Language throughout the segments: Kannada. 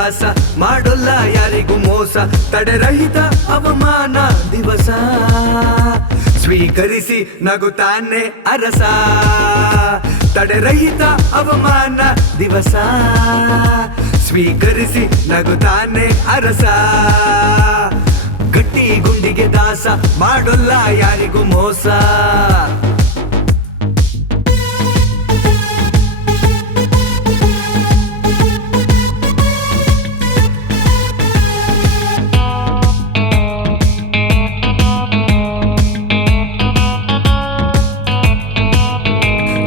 ದಾಸ ಮಾಡೋಲ್ಲ ಯಾರಿಗೂ ಮೋಸ ತಡೆರಹಿತ ಅವಮಾನ ದಿವಸ ಸ್ವೀಕರಿಸಿ ನಗುತ್ತಾನೆ ಅರಸ ತಡೆರಹಿತ ಅವಮಾನ ದಿವಸ ಸ್ವೀಕರಿಸಿ ನಗುತ್ತಾನೆ ಅರಸ ಗಟ್ಟಿ ಗುಂಡಿಗೆ ದಾಸ ಮಾಡೋಲ್ಲ ಯಾರಿಗೂ ಮೋಸ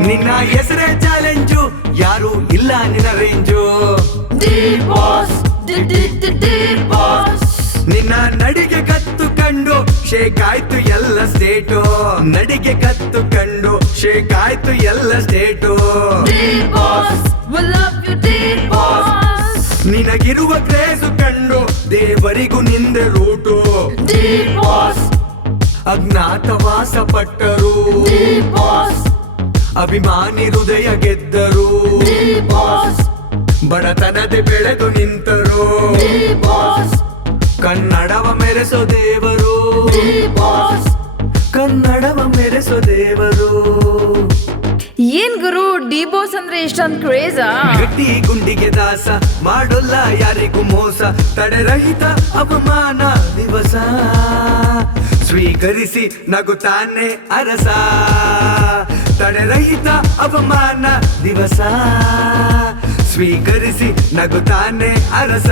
ನಿನ್ನ ಹೆಸರೇ ಚಾಲೆಂಜು ಯಾರು ಇಲ್ಲ ನಿನ್ನ ರೇಂಜು ನಿನ್ನ ನಡಿಗೆ ಕತ್ತು ಕಂಡು ಶೇಕ್ ಆಯ್ತು ಎಲ್ಲ ಸ್ಟೇಟು ನಡಿಗೆ ಕತ್ತು ಕಂಡು ಶೇಕ್ ಆಯ್ತು ಎಲ್ಲ ಸ್ಟೇಟು ನಿನಗಿರುವ ಕ್ರೇಜು ಕಂಡು ದೇವರಿಗೂ ನಿಂದೆ ರೂಟು ಅಜ್ಞಾತವಾಸ ಪಟ್ಟರು ಅಭಿಮಾನಿ ಹೃದಯ ಗೆದ್ದರು ಬಡತನದೆ ಬೆಳೆದು ನಿಂತರು ಕನ್ನಡವ ಮೆರೆಸೋ ದೇವರು ಕನ್ನಡವ ಮೆರೆಸೋ ದೇವರು ಏನ್ ಗುರು ಡಿ ಬಾಸ್ ಅಂದ್ರೆ ಇಷ್ಟೊಂದು ಕ್ರೇಜಾ? ಗಟ್ಟಿ ಗುಂಡಿಗೆ ದಾಸ ಮಾಡೋಲ್ಲ ಯಾರಿಗೂ ಮೋಸ ತಡೆರಹಿತ ಅವಮಾನ ದಿವಸ ಸ್ವೀಕರಿಸಿ ನಗುತ್ತಾನೆ ಅರಸ ತಡೆರಹಿತ ಅವಮಾನ ದಿವಸ ಸ್ವೀಕರಿಸಿ ನಗುತ್ತಾನೆ ಅರಸ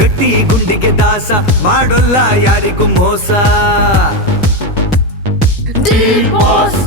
ಗಟ್ಟಿ ಗುಂಡಿಗೆ ದಾಸ ಮಾಡೋಲ್ಲ ಯಾರಿಗೂ ಮೋಸ ಡಿ ಬಾಸ್